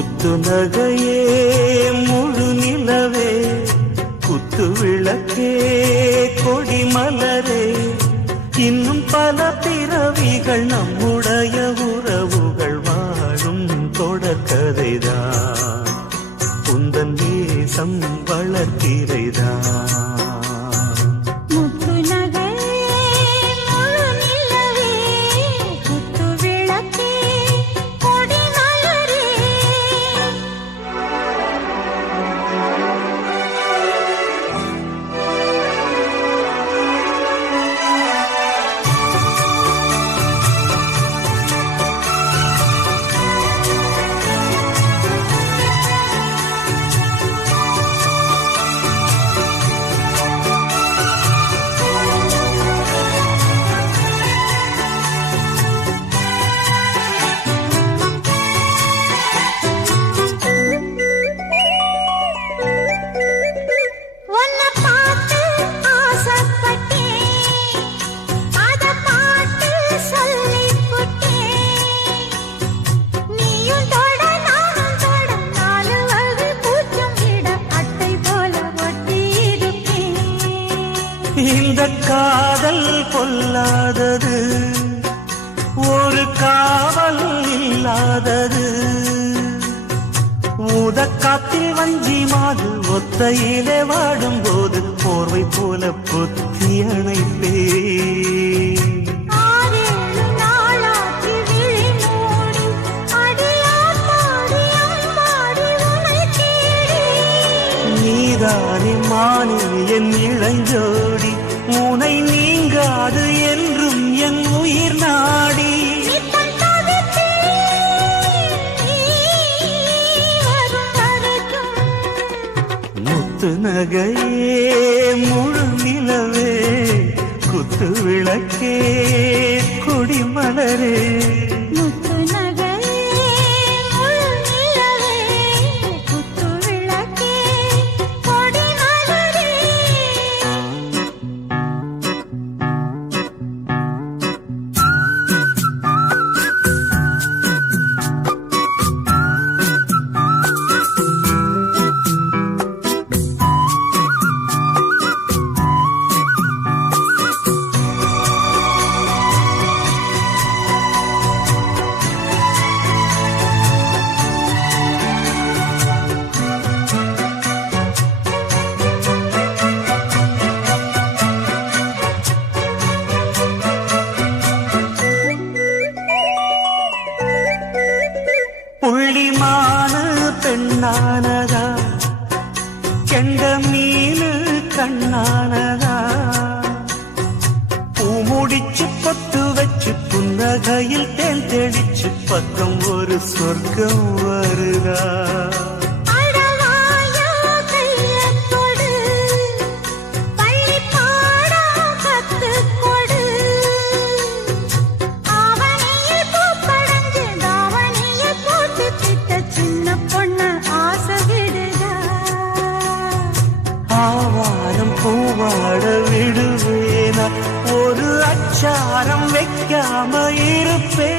முத்து நகையே முழு நிலவே குத்து விளக்கே கொடி மலரே இன்னும் பல பிறவிகள் நம்முடைய உறவுகள் வாழும் தொடர்கதைதான் உந்தன் தேசம் வளர்த்திரைதான் இந்த காதல் பொல்லாதது ஒரு காவல் இல்லாதது ஊதக்காத்தில் வஞ்சி மாது ஒத்தையிலே வாடும் போது போர்வை போல பொத்தி அணைப்பே நீதானே மானே என் இளஞ்சோடி உனை நீங்காது என்றும் என் உயிர் நாடி முத்து நகையே முழு நிலவே குத்து விளக்கே கொடி மலரே புள்ளிமானு பெண்ணானதா கெண்ட மீனு கண்ணானதா பூமுடிச்சு பொட்டு வச்சு புன்னகையில் தேன் தெளிச்சு பக்கம் ஒரு சொர்க்கம் வருதா பூவாட விடுவேனா ஒரு அச்சாரம் வைக்காம இருப்பே